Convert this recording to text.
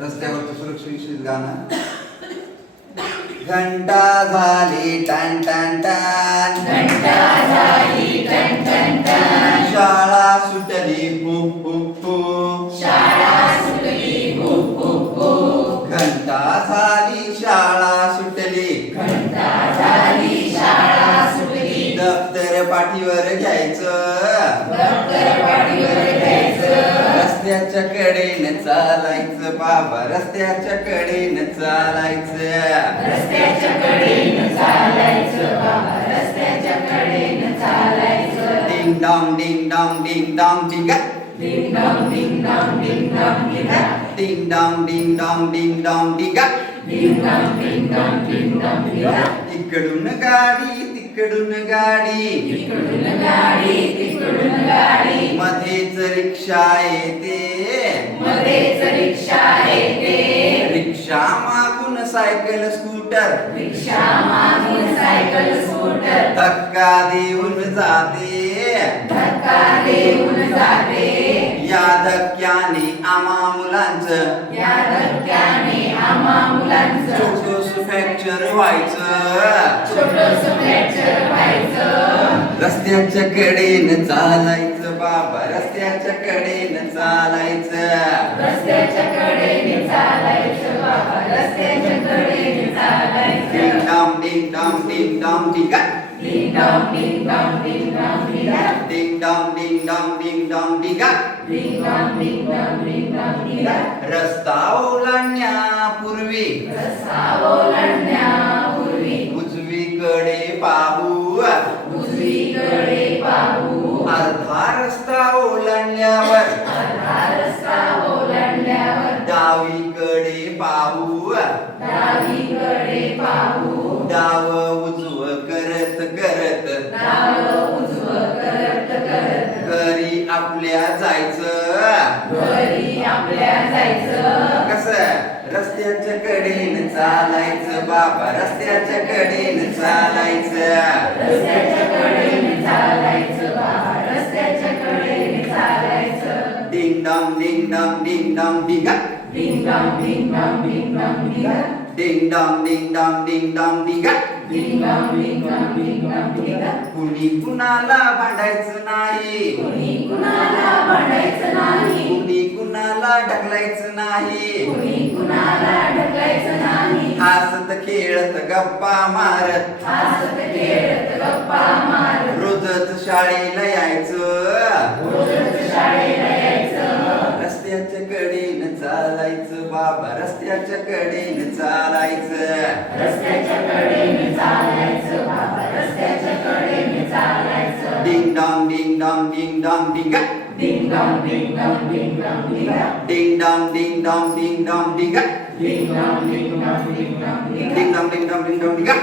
रस्त्यावरचं सुरक्षित गाणं. घंटा झाली टन टन टन, घंटा झाली टन टन टन, शाळा सुटली हु हु हु, शाळा सुटली हु हु हु, घंटा झाली शाळा सुटली, घंटा झाली शाळा सुटली, दप्तर पाठीवर घ्यायचं, दप्तर पाठीवर घ्यायचं, रस्त्याच्या कडेनं चालायचं बाबा, रस्त्याच्या कडेनं चालायचं, रस्त्याच्या कडेनं चालायचं बाबा, रस्त्याच्या कडेनं चालायचं. डिंग डॉंग डिंग डॉंग डिंग डॉंग डिंगा, डिंग डॉंग डिंग डॉंग डिंग डॉंग डिंगा, डिंग डॉंग डिंग डॉंग डिंग डॉंग डिंगा, डिंग डॉंग डिंग डॉंग डिंग डॉंग डिंगा. इकडून गाडी तिकडून गाडी, इकडून गाडी तिकडून गाडी, मध्येच रिक्षा येते, मध्येच रिक्षा येते, रिक्षा मागून सायकल स्कूटर, रिक्षा मागून सायकल स्कूटर, धक्का देऊन जाते, धक्का देऊन जाते, या धक्क्याने आम्हा मुलांचं, या धक्क्याने आम्हा मुलांचं छोटस फ्रॅक्चर व्हायचं, छोटस फ्रॅक्चर व्हायचं. रस्त्याच्या कडेनं चालायचं बाबा, रस्त्याच्या कडेनं चालायचं, रस्त्याच्या कडेने चालायचं बाबा, रस्त्याच्या कडेने चालायचं. डिंग डॉंग डिंग डॉंग डिंग डॉंग डिंगा, डिंग डॉंग डिंग डॉंग डिंग डॉंग डिंगा, डिंग डॉंग डिंग डॉंग डिंग डॉंग डिंगा, डिंग डॉंग डिंग डॉंग डिंग डॉंग डिंगा. रस्ता ओलांडण्यापूर्वी रस्ता ओलांडण्यापूर्वी उजवीकडे पाहू, उजवीकडे पाहू, अर्धा रस्ता ओलांडल्यावर अर्धा रस्ता ओलांडल्यावर डावीकडे पाहू, डावीकडे पाहू, डाव उजव करत करत डाव उजवं करत करत घरी आपल्या जायचं. घरी आपल्या जायचं. कसं रस्त्याच्या कडेनं चालायचं बाबा, रस्त्याच्या कडेनं चालायचं, रस्त्याच्या कडेने चालायचं बाबा, रस्त्याच्या कडेने चालायचं. डिंग डॉंग डिंग डॉंग डिंग डॉंग डिंगा, डिंग डॉंग डिंग डॉंग डिंग डॉंग डिंगा, डिंग डॉंग डिंग डॉंग डिंग डॉंग डिंगा. डिंग डॉंग डिंग डॉंग डिंग डॉंग डिंगा. कुणी कुणाला भांडायचं नाही, कुणी कुणाला भांडायचं नाही, कुणी कुणाला ढकलायचं नाही, कुणी कुणाला ढकलायचं नाही, हसत खेळत गप्पा मारत हसत खेळत गप्पा मारत रोजच शाळेला यायचं, रोजच शाळेला यायचं. रस्त्याच्या कडेनं चालायचं बाबा, रस्त्याच्या कडेनं चालायचं, रस्त्याच्या कडेने चालायचं बाबा, रस्त्याच्या कडेने चालायचं. डिंग डॉंग डिंग डॉंग डिंग डॉंग डिंगा, डिंग डॉंग डिंग डॉंग डिंग डॉंग डिंगा, डिंग डॉंग डिंग डॉंग डिंग डॉंग डिंगा, डिंग डॉंग डिंग डॉंग डिंग डॉंग डिंगा. डिंग डॉंग डिंग डॉंग डिंग डॉंग डिंगा.